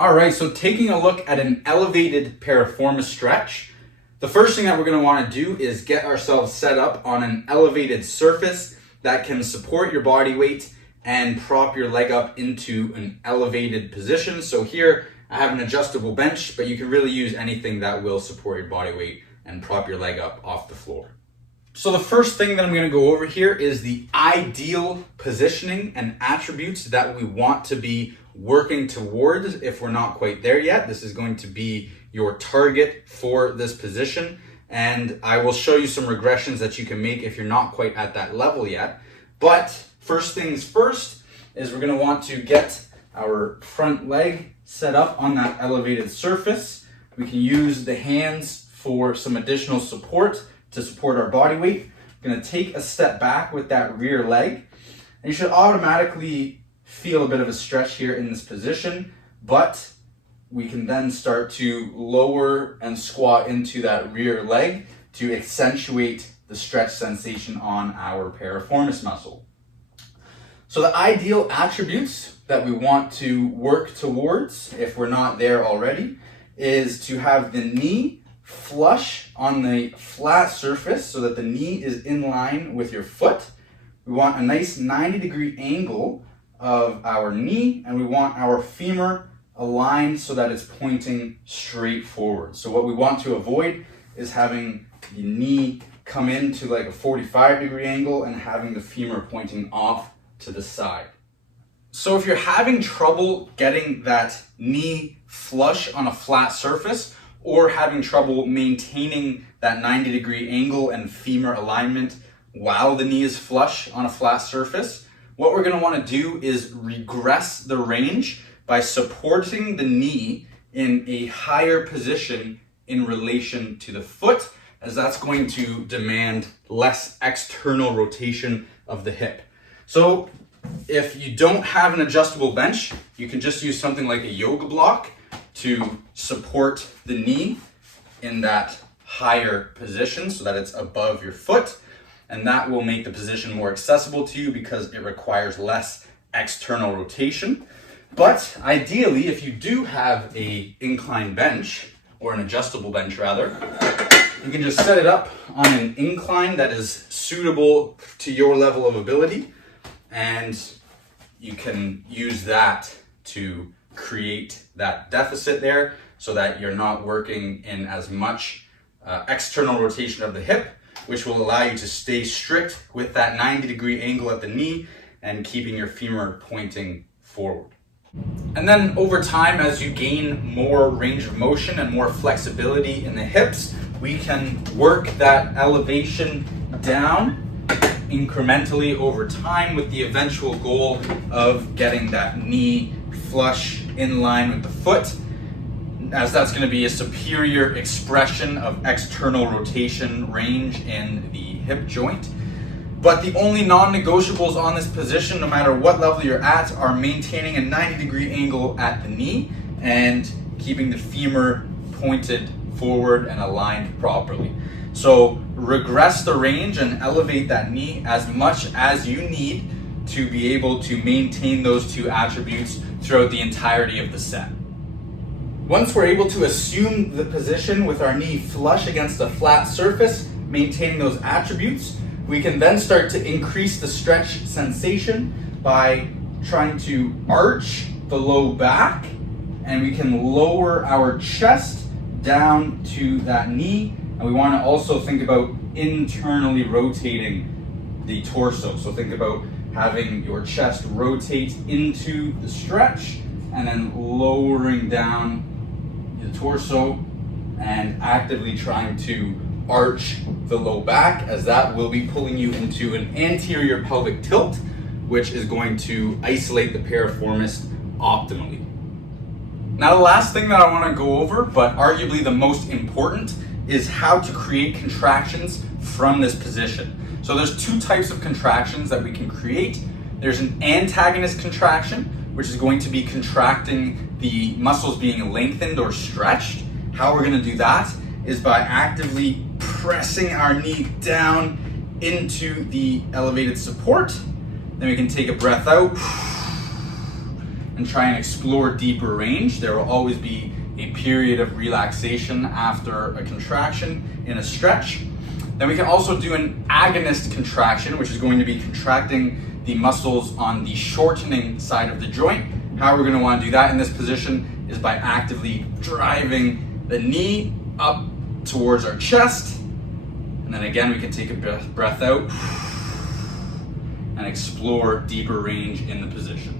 All right, so taking a look at an elevated piriformis stretch, the first thing that we're going to want to do is get ourselves set up on an elevated surface that can support your body weight and prop your leg up into an elevated position. So here I have an adjustable bench, but you can really use anything that will support your body weight and prop your leg up off the floor. So the first thing that I'm going to go over here is the ideal positioning and attributes that we want to be working towards if we're not quite there yet. This is going to be your target for this position, and I will show you some regressions that you can make if you're not quite at that level yet. But first things first is we're going to want to get our front leg set up on that elevated surface. We can use the hands for some additional support to support our body weight. We're going to take a step back with that rear leg, and you should automatically feel a bit of a stretch here in this position, but we can then start to lower and squat into that rear leg to accentuate the stretch sensation on our piriformis muscle. So the ideal attributes that we want to work towards, if we're not there already, is to have the knee flush on the flat surface so that the knee is in line with your foot. We want a nice 90-degree angle of our knee, and we want our femur aligned so that it's pointing straight forward. So what we want to avoid is having the knee come into like a 45-degree angle and having the femur pointing off to the side. So if you're having trouble getting that knee flush on a flat surface, or having trouble maintaining that 90-degree angle and femur alignment while the knee is flush on a flat surface, what we're going to want to do is regress the range by supporting the knee in a higher position in relation to the foot, as that's going to demand less external rotation of the hip. So if you don't have an adjustable bench, you can just use something like a yoga block to support the knee in that higher position so that it's above your foot, and that will make the position more accessible to you because it requires less external rotation. But ideally, if you do have an incline bench, or an adjustable bench rather, you can just set it up on an incline that is suitable to your level of ability, and you can use that to create that deficit there so that you're not working in as much external rotation of the hip, which will allow you to stay strict with that 90-degree angle at the knee and keeping your femur pointing forward. And then over time, as you gain more range of motion and more flexibility in the hips, we can work that elevation down incrementally over time with the eventual goal of getting that knee flush in line with the foot, as that's going to be a superior expression of external rotation range in the hip joint. But the only non-negotiables on this position, no matter what level you're at, are maintaining a 90-degree angle at the knee and keeping the femur pointed forward and aligned properly. So regress the range and elevate that knee as much as you need to be able to maintain those two attributes throughout the entirety of the set. Once we're able to assume the position with our knee flush against a flat surface, maintaining those attributes, we can then start to increase the stretch sensation by trying to arch the low back, and we can lower our chest down to that knee. And we want to also think about internally rotating the torso. So think about having your chest rotate into the stretch and then lowering down the torso and actively trying to arch the low back, as that will be pulling you into an anterior pelvic tilt, which is going to isolate the piriformis optimally. Now, the last thing that I want to go over, but arguably the most important, is how to create contractions from this position. So there's two types of contractions that we can create. There's an antagonist contraction, which is going to be contracting the muscles being lengthened or stretched. How we're going to do that is by actively pressing our knee down into the elevated support. Then we can take a breath out and try and explore deeper range. There will always be a period of relaxation after a contraction in a stretch. Then we can also do an agonist contraction, which is going to be contracting the muscles on the shortening side of the joint. How we're going to want to do that in this position is by actively driving the knee up towards our chest. And then again, we can take a breath out and explore deeper range in the position.